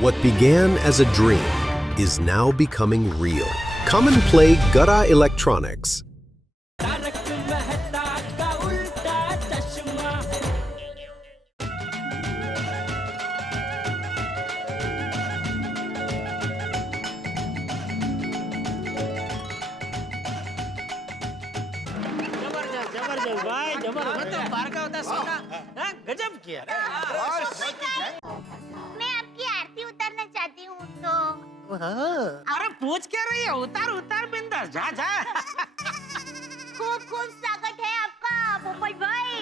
What began as a dream is now becoming real. Come and play Gada Electronics. जबरदस्त भाई, जबरदस्त बार का होता सोना, हाँ गजब किया। मैं आपकी आरती उतारना चाहती हूँ तो। अरे पूछ क्या रही है? उतार उतार बिंदास, जा जा। खूब खूब स्वागत है आपका पोपट भाई।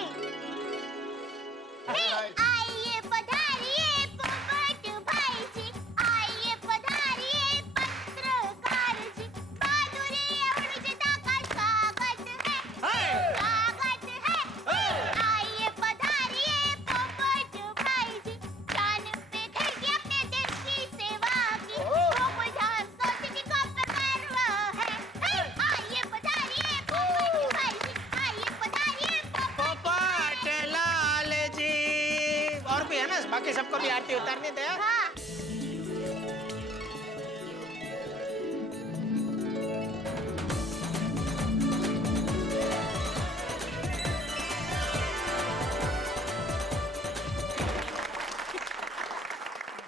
आइए पधारिए पोपट भाई जी, आइए पधारिए पत्रकार जी, बहादुरी अमृता का स्वागत है, स्वागत है। आइए पधारिए पोपट भाई जी, जान पे खड़के अपने देश की सेवा की, पोपट धाम सोसाइटी का प्रकार है। आइए पधारिए पोपट भाई जी, आइए पधारिए पोपट लाल जी। और भी है ना, बाकी सबको भी आरती उतारनी दे। हाँ।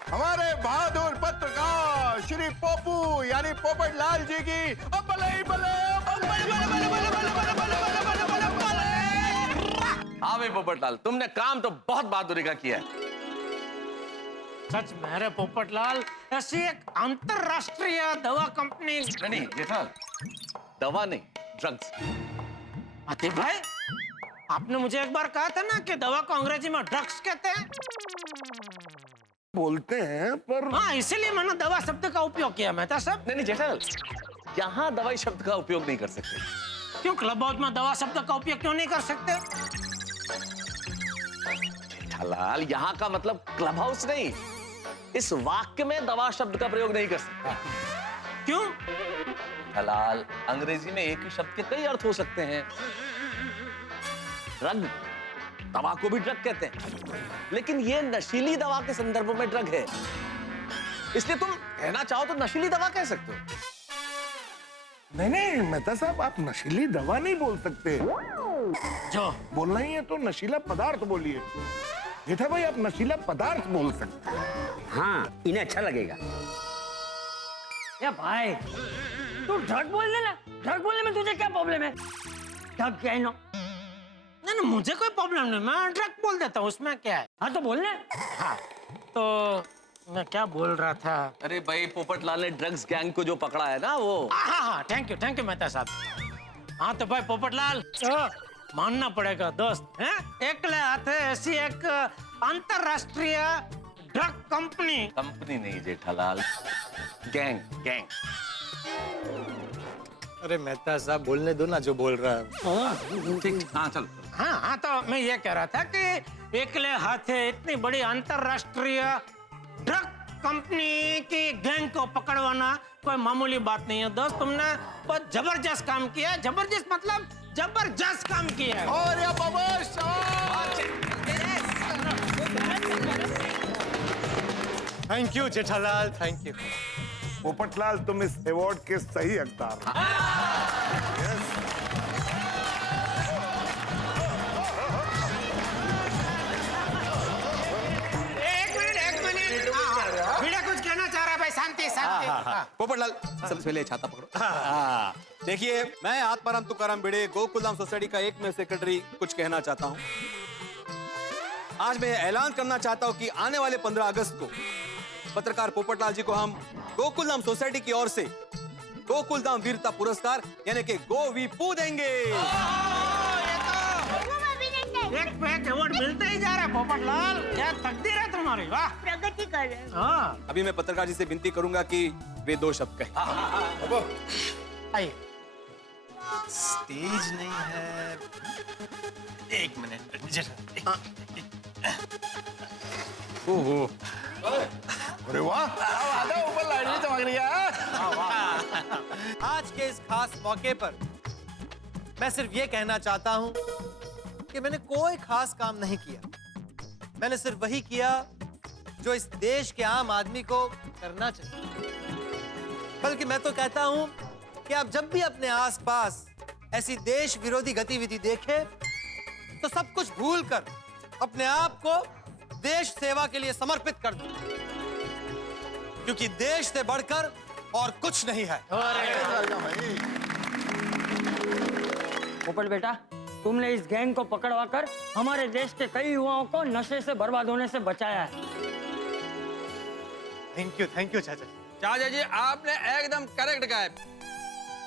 हमारे बहादुर पत्रकार श्री पोपू यानी पोपट लाल जी की बले बले हाँ भाई पोपटलाल, तुमने काम तो बहुत बहादुरी का किया है। सच में रे पोपटलाल, ऐसी एक अंतरराष्ट्रीय दवा कंपनी। नहीं जेठाल, दवा नहीं, ड्रग्स। अति भाई, आपने मुझे एक बार कहा था ना कि दवा को अंग्रेजी में ड्रग्स कहते हैं। बोलते हैं पर हाँ, इसीलिए मैंने दवा शब्द का उपयोग किया। मैं था सब। नहीं जेठाल, यहाँ दवाई शब्द का उपयोग नहीं कर सकते। क्यों क्लब हाउस में दवा शब्द का उपयोग क्यों नहीं कर सकते? जेठालाल, यहाँ का मतलब क्लब हाउस नहीं, इस वाक्य में दवा शब्द का प्रयोग नहीं कर सकते। क्यों? जेठालाल, अंग्रेजी में एक ही शब्द के कई अर्थ हो सकते हैं। ड्रग, दवा को भी ड्रग कहते हैं, लेकिन ये नशीली दवा के संदर्भ में ड्रग है, इसलिए तुम कहना चाहो तो नशीली दवा कह सकते हो। नहीं मेहता साहब, आप नशीली दवा नहीं बोल सकते। जो बोलना ही है तो नशीला पदार्थ बोलिए। जेठा भाई, आप नशीला पदार्थ बोल सकते हैं। हाँ, इन्हें अच्छा लगेगा। या भाई, तू ड्रग बोल देना। ड्रग बोलने में तुझे क्या प्रॉब्लम है? ड्रग क्या है ना? नहीं, मुझे कोई प्रॉब्लम नहीं, मैं ड्रग बोल देता हूँ, उसमें क्या है? हाँ तो बोलना। हाँ, तो मैं क्या बोल रहा था? अरे भाई, पोपटलाल ने ड्रग्स गैंग को जो पकड़ा है ना, वो। हाँ, थैंक यू मेहता साहब। हाँ तो भाई पोपटलाल, मानना पड़ेगा दोस्त, हैं? एकले हाथे ऐसी एक अंतरराष्ट्रीय ड्रग कंपनी नहीं जेठालाल, गैंग गैंग। अरे मेहता साहब, बोलने दो ना जो बोल रहा है। ठीक, हाँ चल। हाँ, तो मैं ये कह रहा था कि एकले हाथे इतनी बड़ी अंतरराष्ट्रीय ड्रग कंपनी की गैंग को पकड़वाना कोई मामूली बात नहीं है दोस्त। तुमने बहुत जबरदस्त काम किया। जबरदस्त मतलब जबरदस्त काम किया है। और या thank you Jethalal, thank you. Popatlal, तुम इस अवार्ड के सही हकदार हो। एक मिनट। वीडियो कुछ कहना चाह रहा है भाई। शांति। पोपटलाल, सबसे पहले छाता पकड़ो। हाँ, देखिए, मैं आत्माराम तुकाराम भिड़े गोकुलधाम सोसाइटी का एक में सेक्रेटरी कुछ कहना चाहता हूँ। आज मैं ऐलान करना चाहता हूँ कि आने वाले 15 अगस्त को पत्रकार पोपटलाल जी को हम गोकुलधाम सोसाइटी की ओर से गोकुलधाम वीरता पुरस्कार यानी कि गोवीपू देंगे। एक पे एक अवार्ड मिलते ही जा रहा है पोपटलाल। क्या तकदीर है तुम्हारी, वाह। प्रगति कर रहे हैं। हाँ, अभी मैं पत्रकार जी से विनती करूंगा कि वे 2 शब्द कहें। आइए। स्टेज नहीं है। एक मिनट। ओहो, अरे वाह, ऊपर लाइट भी चमक रही है। आज के इस खास मौके पर मैं सिर्फ ये कहना चाहता हूं कि मैंने कोई खास काम नहीं किया। मैंने सिर्फ वही किया जो इस देश के आम आदमी को करना चाहिए। बल्कि मैं तो कहता हूं कि आप जब भी अपने आसपास ऐसी देश विरोधी गतिविधि देखें तो सब कुछ भूलकर अपने आप को देश सेवा के लिए समर्पित कर दो, क्योंकि देश से बढ़कर और कुछ नहीं है। पोपट बेटा, तुमने इस गैंग को पकड़वाकर हमारे देश के कई युवाओं को नशे से बर्बाद होने से बचाया है। थैंक यू चाचा। चाचा जी आपने एकदम करेक्ट कहा है।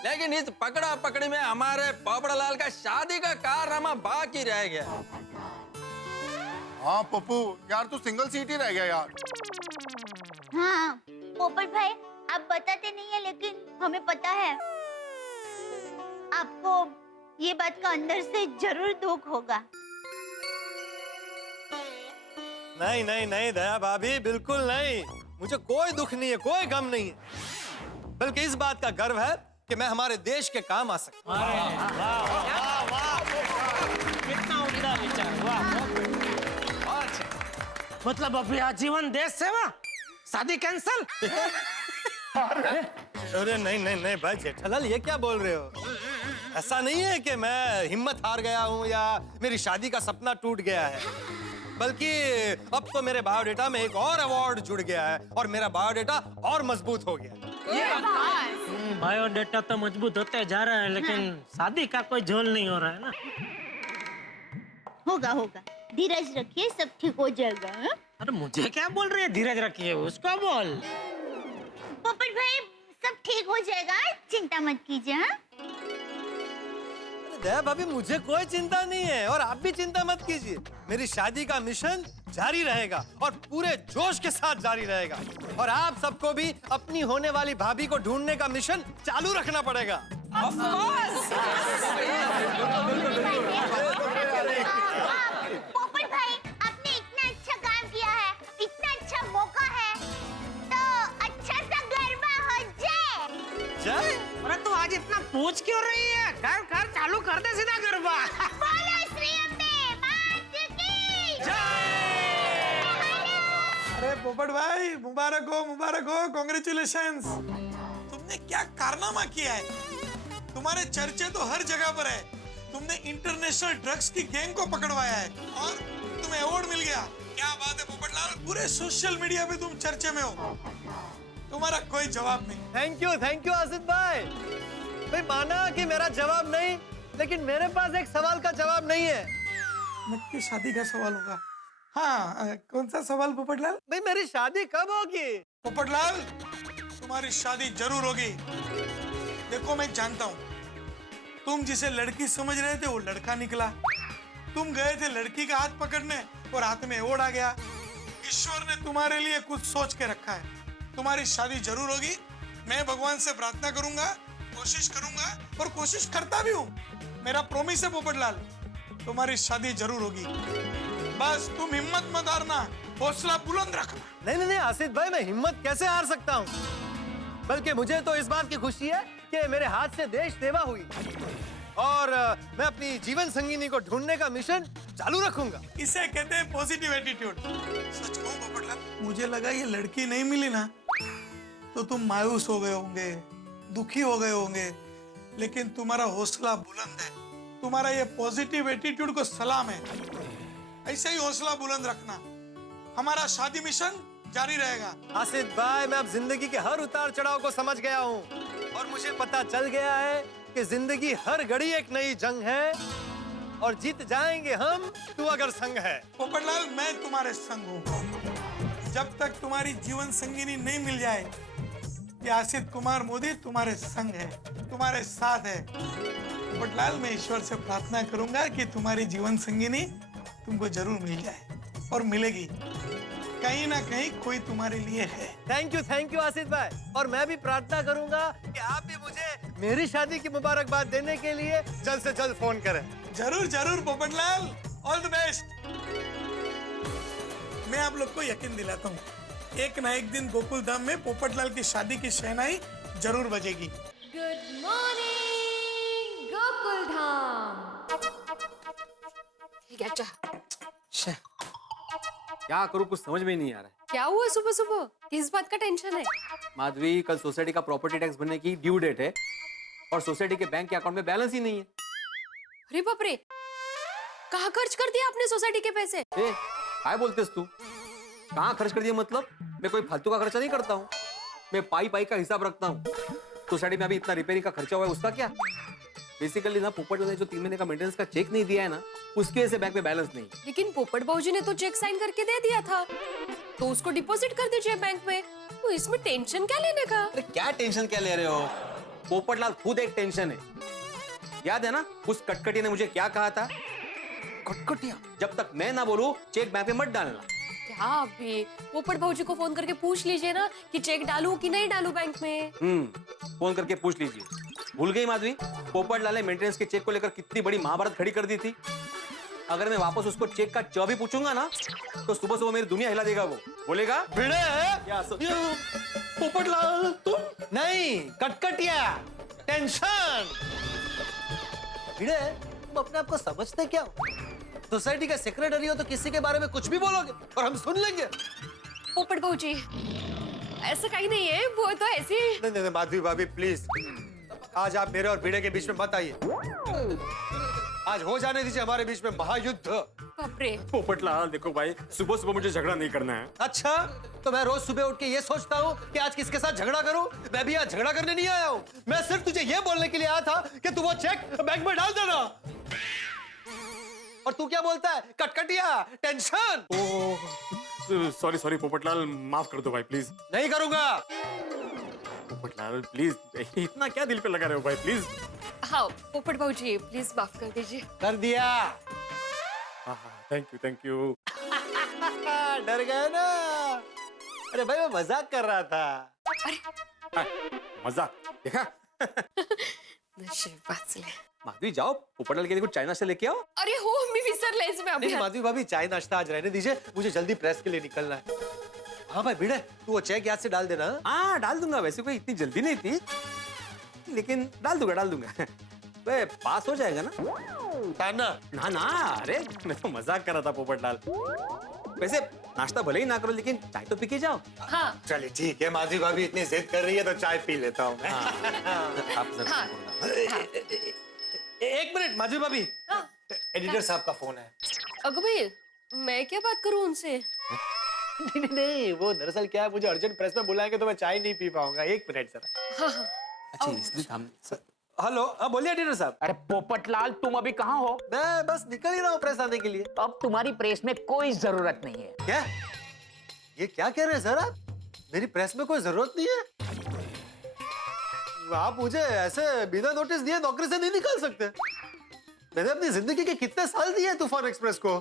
लेकिन इस पकड़ा पकड़ी में हमारे पोपड़लाल का शादी का कारनामा बाकी रह गया। हाँ पप्पू यार, तू सिंगल सीट ही रह गया यार। हाँ पोपट भाई, आप बताते नहीं है लेकिन हमें पता है। आपको ये बात का अंदर से जरूर दुख होगा। नहीं नहीं नहीं दया भाभी, बिल्कुल नहीं। मुझे कोई दुख नहीं है, कोई गम नहीं है, बल्कि इस बात का गर्व है कि मैं हमारे देश के काम आ सकता हूं। कितना उम्दा विचार, वाह। अच्छा, मतलब अभी आजीवन देश सेवा, शादी कैंसल? अरे नहीं नहीं नहीं भाई जेठालाल, ये क्या बोल रहे हो? ऐसा नहीं है कि मैं हिम्मत हार गया हूँ या मेरी शादी का सपना टूट गया है, बल्कि अब तो मेरे बायोडेटा में एक और अवार्ड जुड़ गया है और मेरा बायोडेटा और मजबूत हो गया। बायोडेटा तो मजबूत होते जा रहा है, लेकिन शादी का कोई झोल नहीं हो रहा है ना। होगा होगा, धीरज रखिए, सब ठीक हो जाएगा। हाँ? अरे मुझे क्या बोल रही है? धीरज रखिए, उसको बोल। पोपट भाई सब ठीक हो जाएगा, चिंता मत कीजिए। हाँ? दया भाभी, मुझे कोई चिंता नहीं है और आप भी चिंता मत कीजिए। मेरी शादी का मिशन जारी रहेगा और पूरे जोश के साथ जारी रहेगा, और आप सबको भी अपनी होने वाली भाभी को ढूंढने का मिशन चालू रखना पड़ेगा। पोपट भाई, आपने इतना अच्छा काम किया है, इतना अच्छा मौका है, तो अच्छा सा गरबा हो जाए। जय। अरे तू आज इतना पूछ क्यों रही है? कर कर, चालू कर दे सीधा गरबा। बोलो श्री अम्बे मात की अरे पोपट भाई, मुबारक हो, कॉन्ग्रेचुलेशंस। तुमने क्या कारनामा किया है? तुम्हारे चर्चे तो हर जगह पर है। तुमने इंटरनेशनल ड्रग्स की गैंग को पकड़वाया है और तुम्हें अवार्ड मिल गया। क्या बात है पोपटलाल, पूरे सोशल मीडिया पे तुम चर्चे में हो। तुम्हारा कोई जवाब नहीं। थैंक यू आसिफ भाई। भाई माना कि मेरा जवाब नहीं, लेकिन मेरे पास एक सवाल का जवाब नहीं है। नक्की शादी का सवाल होगा। हाँ, कौन सा सवाल पोपटलाल? भाई मेरी शादी कब होगी? पोपटलाल, तुम्हारी शादी जरूर होगी। देखो मैं जानता हूँ, तुम जिसे लड़की समझ रहे थे वो लड़का निकला। तुम गए थे लड़की का हाथ पकड़ने और हाथ में ओढ़ आ गया। ईश्वर ने तुम्हारे लिए कुछ सोच के रखा है। तुम्हारी शादी जरूर होगी। मैं भगवान से प्रार्थना करूंगा, कोशिश करूंगा और कोशिश करता भी हूँ। मेरा प्रॉमिस है पोपटलाल, तुम्हारी शादी जरूर होगी। बस तुम हिम्मत मत हारना, हौसला बुलंद रखना। नहीं आसिफ भाई, मैं हिम्मत कैसे हार सकता हूँ? बल्कि मुझे तो इस बात की खुशी है कि मेरे हाथ से देश सेवा हुई और मैं अपनी जीवन संगिनी को ढूंढने का मिशन चालू रखूंगा। इसे कहते हैं पॉजिटिव एटीट्यूड। सच कहूं पोपटलाल, मुझे लगा ये लड़की नहीं मिली ना तो तुम मायूस हो गए होंगे, दुखी हो गए होंगे, लेकिन तुम्हारा हौसला बुलंद है। तुम्हारा ये पॉजिटिव एटीट्यूड को सलाम है। ऐसे ही हौसला बुलंद रखना। हमारा शादी मिशन जारी रहेगा। आसिफ भाई, मैं अब जिंदगी के हर उतार चढ़ाव को समझ गया हूँ और मुझे पता चल गया है कि जिंदगी हर घड़ी एक नई जंग है और जीत जाएंगे हम, तू अगर संग है। पोपटलाल, मैं तुम्हारे संग हूँ। जब तक तुम्हारी जीवन संगिनी नहीं मिल जाए, ये आसिफ कुमार मोदी तुम्हारे संग है, तुम्हारे साथ है। पोपटलाल, मैं ईश्वर से प्रार्थना करूंगा कि तुम्हारी जीवन संगिनी तुमको जरूर मिल जाए और मिलेगी। कहीं ना कहीं कोई तुम्हारे लिए है। थैंक यू आसिफ भाई। और मैं भी प्रार्थना करूंगा कि आप भी मुझे मेरी शादी की मुबारकबाद देने के लिए जल्द से जल्द फोन करें। जरूर पोपटलाल, ऑल द बेस्ट। मैं आप लोग को यकीन दिलाता हूँ, एक ना एक दिन गोकुल धाम में पोपटलाल की शादी की शहनाई जरूर बजेगी। Good morning Gokul Dham. क्या करूँ कुछ समझ में ही नहीं आ रहा है। क्या हुआ सुबह सुबह? किस बात का टेंशन है? माधवी, कल सोसाइटी का प्रॉपर्टी टैक्स भरने की ड्यू डेट है और सोसाइटी के बैंक के अकाउंट में बैलेंस ही नहीं है। अरे बाप रे, कहाँ खर्च कर दिया आपने सोसाइटी के पैसे? ए, काय बोलतेस तू? कहाँ खर्च कर दिया मतलब? मैं कोई फालतू का खर्चा नहीं करता हूँ। मैं पाई पाई का हिसाब रखता हूँ। सोसाइटी में अभी इतना रिपेयरिंग का खर्चा हुआ है, उसका क्या? बेसिकली ना पोपट ने जो 3 महीने का मेंटेनेंस का चेक नहीं दिया है ना, उसकी वजह से बैंक में बैलेंस नहीं। लेकिन पोपट बाबूजी ने तो चेक साइन करके दे दिया था, तो उसको डिपॉजिट कर दीजिए बैंक में। तो इसमें टेंशन क्या लेने का? अरे क्या टेंशन क्या ले रहे हो? पोपटलाल खुद एक टेंशन है। याद है ना उस कटकटी ने मुझे क्या कहा था? कटकटिया? जब तक मैं ना बोलूं चेक बैंक में मत डालना। क्या अभी पोपट बाबूजी को फोन करके पूछ लीजिए ना कि चेक डालूं कि नहीं डालूं बैंक में। फोन करके पूछ लीजिए। भूल गई माधवी, पोपटलाल ने मेंटेनेंस के चेक को लेकर कितनी बड़ी महाभारत खड़ी कर दी थी। अगर मैं वापस उसको चेक का च भी पूछूंगा ना, तो सुबह सुबह मेरी दुनिया हिला देगा। वो बोलेगा भिड़े पोपटलाल तुम नहीं, कटकटिया, टेंशन। भिड़े, तुम अपने आप को समझते क्या हो? सोसाइटी का सेक्रेटरी हो तो किसी के बारे में कुछ भी बोलोगे और हम सुन लेंगे। पोपट बाबूजी ऐसा कहीं नहीं है, वो तो ऐसी। नहीं, माधवी भाभी प्लीज, आज आप मेरे और भिड़े के बीच में मत आइए। आज हो जाने दीजिए हमारे बीच में महायुद्ध। बाप रे। पोपटलाल देखो भाई, सुबह सुबह मुझे झगड़ा नहीं करना है। अच्छा, तो मैं रोज सुबह उठ के ये सोचता हूँ कि आज किसके साथ झगड़ा करूं। मैं भी आज झगड़ा करने नहीं आया हूँ। मैं सिर्फ तुझे ये बोलने के लिए आया था कि तू वो चेक बैंक में डाल देना। और तू क्या बोलता है? कटकटिया, टेंशन। सॉरी सॉरी पोपटलाल, माफ कर दो भाई प्लीज। नहीं करूंगा। पोपटलाल प्लीज, इतना क्या दिल पे लगा रहे हो भाई प्लीज। हाँ पोपट बाबूजी प्लीज माफ कर दीजिए। कर दिया। Thank you. डर गए ना? अरे भाई, मैं मजाक कर रहा था। मजाक देखा? नशीब वाचले। माधवी जाओ, पोपटलाल के लिए कुछ चाइना से लेके आओ। अरे हो, मी विसरले इसमें अभी। नहीं माधवी भाभी, चाय नाश्ता आज रहने दीजिए, मुझे जल्दी प्रेस के लिए निकलना है। हाँ भाई भिड़े, तू वो चेक याद से डाल देना। हाँ डाल दूंगा, वैसे कोई इतनी जल्दी नहीं थी, लेकिन डाल दूंगा। वे पास हो जाएगा ना? ना, अरे मैं तो मजाक कर रहा था पोपटलाल। वैसे नाश्ता भले ही ना करो, लेकिन चाय तो पी के जाओ। हाँ चलिए ठीक है, माधवी भाभी इतनी जिद कर रही है तो चाय पी लेता हूँ मैं। एक मिनट माधवी भाभी, एडिटर साहब का फोन है। अगो भाई, मैं क्या बात करूं उनसे? नहीं, वो दरअसल क्या है, मुझे अर्जेंट प्रेस में बुलाएंगे तो मैं चाय नहीं पी पाऊंगा। एक मिनट जरा। हाँ। अच्छा इसलिए हम हेलो, हाँ बोलिए एडिटर साहब। अरे पोपटलाल, तुम अभी कहाँ हो? मैं बस निकल ही रहा हूँ प्रेस आने के लिए। अब तुम्हारी प्रेस में कोई जरूरत नहीं है। क्या? ये क्या कह रहे हैं सर आप? मेरी प्रेस में कोई जरूरत नहीं है? आप मुझे ऐसे बिना नोटिस दिए नौकरी से नहीं निकाल सकते। मैंने अपनी जिंदगी के कितने साल दिए तूफान एक्सप्रेस को।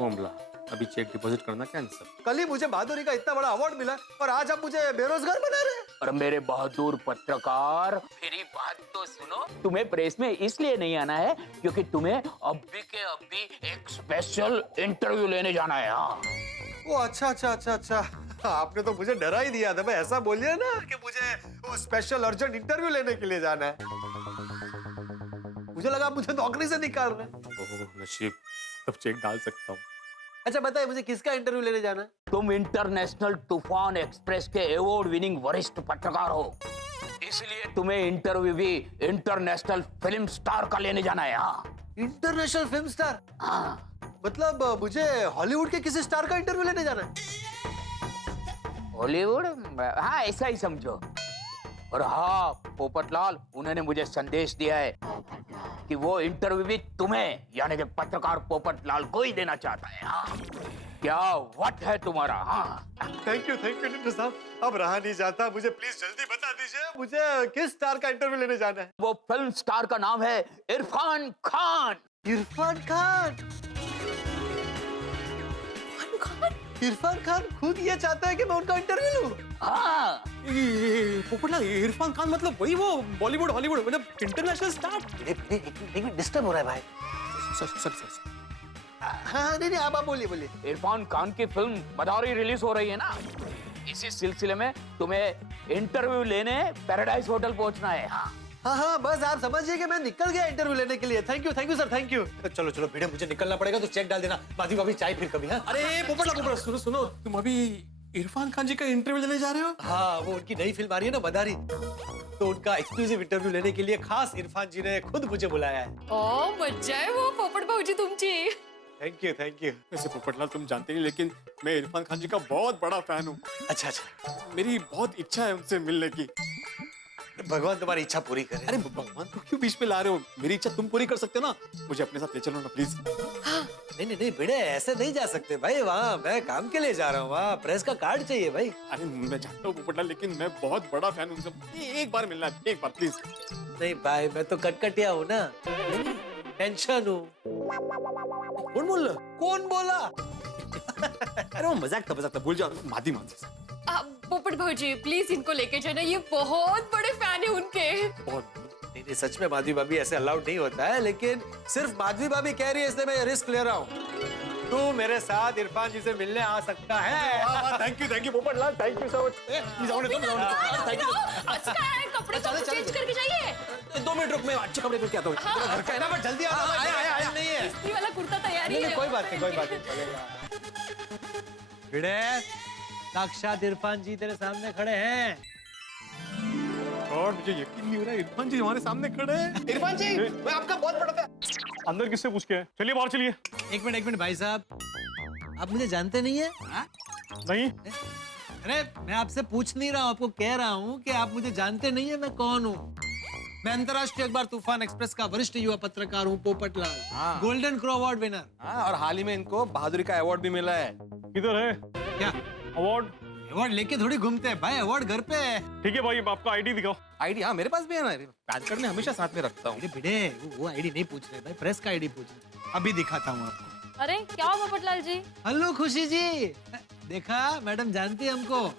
मोमला, अभी चेक डिपॉजिट करना कैंसिल। कल ही मुझे बहादुरी का इतना बड़ा अवार्ड मिला और आज आप मुझे बेरोजगार बना रहे हैं। और मेरे बहादुर पत्रकार, मेरी बात तो सुनो। तुम्हें प्रेस में इसलिए नहीं आना है क्योंकि तुम्हें अभी के अभी एक स्पेशल इंटरव्यू लेने जाना है। हाँ। ओ अच्छा। आपने तो मुझे डरा ही दिया था। मैं ऐसा बोलिए ना कि मुझे वो स्पेशल अर्जेंट इंटरव्यू लेने के लिए जाना है। मुझे लगा आप मुझे नौकरी से निकाल रहे हैं। ओह नसीब, तब चेक डाल सकता हूँ। अच्छा बताइए, मुझे किसका इंटरव्यू लेने जाना है? तुम इंटरनेशनल तूफान एक्सप्रेस के अवार्ड विनिंग वरिष्ठ पत्रकार हो, इसलिए तुम्हें इंटरव्यू भी इंटरनेशनल फिल्म स्टार का लेने जाना है। हाँ। International film star? हाँ। मतलब मुझे हॉलीवुड के किसी स्टार का इंटरव्यू लेने जाना है? हॉलीवुड? हाँ ऐसा ही समझो। और हाँ पोपटलाल, उन्होंने मुझे संदेश दिया है कि वो इंटरव्यू भी तुम्हें यानी कि पत्रकार पोपटलाल को ही देना चाहता है। हाँ। क्या वट है तुम्हारा? हाँ। थैंक यू एडिटर साहब। अब रहा नहीं जाता, मुझे प्लीज जल्दी बता दीजिए, मुझे किस स्टार का इंटरव्यू लेने जाना है? वो फिल्म स्टार का नाम है इरफान खान। इरफान खान? इरफान खान खुद ये चाहता है कि मैं उनका इंटरव्यू लूं? हाँ। पोपटलाल, इरफान खान मतलब वही वो बॉलीवुड हॉलीवुड मतलब इंटरनेशनल स्टार। एक डिस्टर्ब हो रहा है भाई। सॉरी। हाँ नहीं आप बोलिए। इरफान खान की फिल्म मदारी रिलीज हो रही है ना, इसी सिलसिले में तुम्हें इंटरव्यू लेने पैराडाइज होटल पहुंचना है। हाँ। हाँ हाँ, बस आप समझिए कि मैं निकल गया इंटरव्यू लेने के लिए। Thank you sir, thank you. चलो चलो भिड़े, मुझे निकलना पड़ेगा, तो चेक डाल देना। माधवी भाभी चाय फिर कभी। हाँ अरे पोपटलाल सुनो सुनो, तुम अभी इरफान खान जी का इंटरव्यू लेने जा रहे हो? हाँ, वो उनकी नई फिल्म आ रही है ना, मदारी, तो उनका एक्सक्लूसिव इंटरव्यू लेने के लिए खास इरफान जी ने खुद मुझे बुलाया है। ओ मज्जा आहे वो पोपट भाऊजी तुमची. Thank you thank you. वैसे पोपटलाल तुम जानते नहीं, लेकिन मैं इरफान खान जी का बहुत बड़ा फैन हूँ। अच्छा अच्छा, मेरी बहुत इच्छा है उनसे मिलने की। भगवान तुम्हारी इच्छा पूरी करे। अरे भगवान को क्यों बीच में ला रहे हो? मेरी इच्छा तुम पूरी कर सकते हो ना, मुझे अपने साथ ले चलो ना प्लीज। नहीं नहीं नहीं भिड़े, ऐसे नहीं जा सकते भाई, वहाँ मैं काम के लिए जा रहा हूँ, वहाँ प्रेस का कार्ड चाहिए भाई। अरे मैं जानता हूँ पोपटलाल, लेकिन मैं बहुत बड़ा फैन हूँ उनसे, एक बार मिलना है, एक बार प्लीज। नहीं भाई, मैं तो कटकटिया हूँ ना, टेंशन हूँ। कौन बोला? अरे वो मजाक था, भूल जाओ। मादी पोपट भाऊजी प्लीज इनको लेके जाना, ये बहुत बड़े फैन है उनके. बहुत। नहीं सच में माधवी भाभी ऐसे अलाउड नहीं होता है, लेकिन सिर्फ माधवी भाभी कह रही है इसलिए मैं ये रिस्क ले रहा हूँ। तू मेरे साथ इरफान जी से मिलने आ सकता है। Thank you Popatlal, thank you so much. Thank you. अच्छा है, कपड़े तो चेंज करके जाइए. 2 मिनट रुक, मैं अच्छे कपड़े पहन के आता हूँ। घर का है ना, बट जल्दी आया नहीं है। ये वाला कुर्ता तैयारी है. कोई बात नहीं चलेगा। भिड़े, साक्षात इरफान जी तेरे सामने खड़े हैं। और मुझे यकीन नहीं हो रहा है इरफान जी हमारे सामने खड़े हैं। इरफान जी, मैं आपका बहुत बड़ा फैन। अंदर किससे पूछ के हैं? चलिए बाहर चलिए। एक मिनट भाई साहब, आप मुझे जानते नहीं है? नहीं। अरे मैं आपसे पूछ नहीं रहा हूँ, आपको कह रहा हूँ कि आप मुझे जानते नहीं है मैं कौन हूँ। मैं अंतर्राष्ट्रीय अखबार तूफान एक्सप्रेस का वरिष्ठ युवा पत्रकार हूँ, Popatlal, golden crow award winner. और हाल ही में इनको बहादुरी का अवार्ड भी मिला है। किधर है क्या अवार्ड लेके थोड़ी घूमते हैं भाई, अवार्ड घर पे है। ठीक है भाई, आपका आईडी दिखाओ। आईडी? हाँ मेरे पास भी है ना, पैन कार्ड में हमेशा साथ में रखता हूँ। भिड़े, वो आईडी नहीं पूछ रहे भाई, प्रेस का आईडी पूछ रहे। अभी दिखाता हूँ आपको। अरे क्या हुआ पोपटलाल जी? हेलो खुशी जी, देखा मैडम जानती है हमको।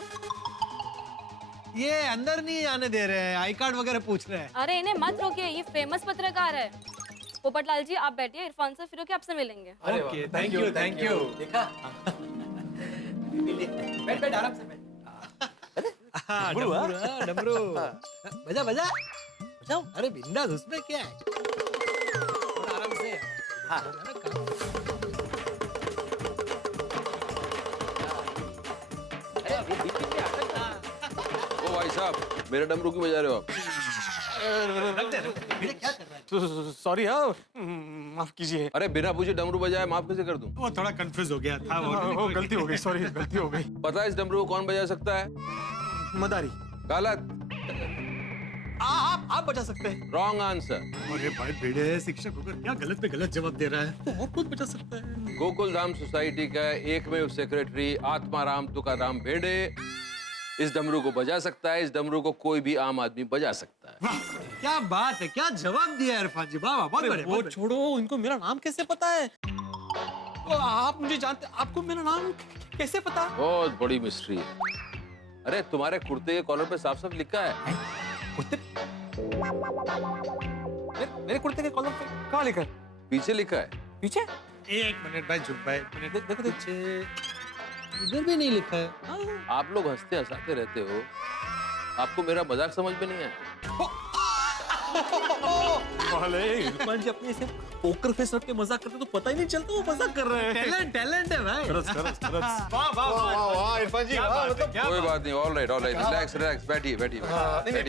ये अंदर नहीं आने दे रहे हैं, आई कार्ड वगैरह पूछ रहे हैं। अरे इन्हें मत रोकिए, ये फेमस पत्रकार है। पोपटलाल जी आप बैठिए, इरफान से फिर होके आपसे मिलेंगे। Okay, thank you. देखा, बैठ आराम से बैठ। डमरू बजाओ। अरे बिंदास, उसमें क्या है, आराम से। ओ भाई साहब, मेरे डमरू क्यों बजा रहे हो आप? क्या कर रहा है? सॉरी हाँ, माफ कीजिए। अरे बिना पूछे डमरू बजाए माफ कैसे कर दूं? वो थोड़ा कंफ्यूज हो गया था, वो गलती हो गई, सॉरी गलती हो गई। पता है इस डमरू को कौन बजा सकता है? मदारी। गलत। आप बचा सकते हैं। Wrong answer. अरे भाई भिड़े, शिक्षक होकर क्या गलत पे गलत जवाब दे रहा है। तो वो खुद बचा सकता है। गोकुल धाम सोसाइटी का एकमेव सेक्रेटरी आत्माराम तुकाराम भेड़े इस डमरू को बजा सकता है। इस डमरू को कोई भी आम आदमी बजा सकता है। वाह, क्या बात है, क्या जवाब दिया इरफान जी, वाह बहुत बढ़िया। वो छोड़ो, इनको मेरा नाम कैसे पता है? आप मुझे जानते, आपको मेरा नाम कैसे पता? बहुत बड़ी मिस्ट्री है। अरे तुम्हारे कुर्ते के कॉलर पे साफ साफ लिखा है। कुर्ते? मेरे कुर्ते के कॉलर पे कहाँ लिखा है? पीछे लिखा है। पीछे? एक मिनट भाई, चुप भाई, देखो पीछे इधर भी नहीं लिखा है। आप लोग हंसते हंसाते रहते हो, आपको मेरा मजाक समझ में नहीं आया? इरफान जी अपने ऐसे पोकर फेस रख के मजाक करते तो पता ही नहीं चलता वो मजाक कर रहे हैं। टैलेंट है भाई। वाह इरफान जी, वाह, मतलब कोई बात नहीं, ऑल राइट रिलैक्स, बैठिए।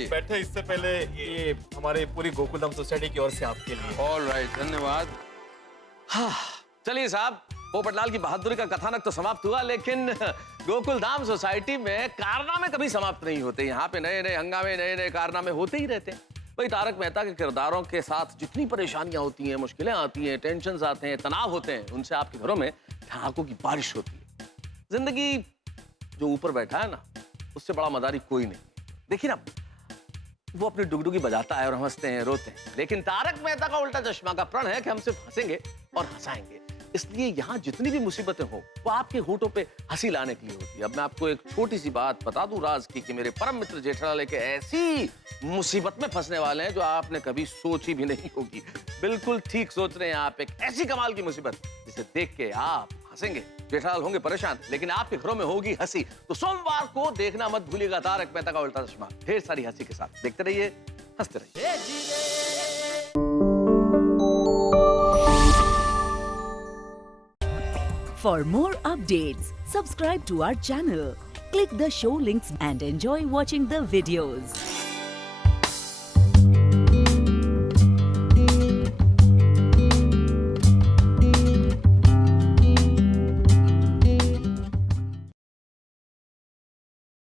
बैठे, इससे पहले ये हमारे पूरी गोकुलधाम सोसाइटी की ओर से आपके लिए। ऑल राइट, धन्यवाद। हाँ, चलिए साहब, पोपटलाल की बहादुरी का कथानक तो समाप्त हुआ, लेकिन गोकुलधाम सोसाइटी में कारनामे कभी समाप्त नहीं होते। यहाँ पे नए नए हंगामे, नए नए कारनामे होते ही रहते हैं। भाई तारक मेहता के किरदारों के साथ जितनी परेशानियां होती हैं, मुश्किलें आती हैं, टेंशन आते हैं, तनाव होते हैं, उनसे आपके घरों में ठहाकों की बारिश होती है। जिंदगी जो ऊपर बैठा है ना, उससे बड़ा मदारी कोई नहीं। देखिए ना, वो अपनी डुगडुगी बजाता है और हम हंसते हैं, रोते हैं, लेकिन तारक मेहता का उल्टा चश्मा का प्रण है कि हम सिर्फ हंसेंगे और हंसाएंगे। इसलिए यहाँ जितनी भी मुसीबतें हो, वो आपके होठों पे हंसी लाने के लिए होती है। अब मैं आपको एक छोटी सी बात बता दूं राज की, कि मेरे परम मित्र जेठालाल एक ऐसी मुसीबत में फंसने वाले हैं जो आपने कभी सोची भी नहीं होगी। बिल्कुल ठीक सोच रहे हैं आप, एक ऐसी कमाल की मुसीबत जिसे देख के आप हंसेंगे। जेठालाल होंगे परेशान, लेकिन आपके घरों में होगी हंसी। तो सोमवार को देखना मत भूलिएगा तारक मेहता का उल्टा चश्मा, ढेर सारी हंसी के साथ। देखते रहिए हंसते रहिए। For more updates, subscribe to our channel, click the show links and enjoy watching the videos.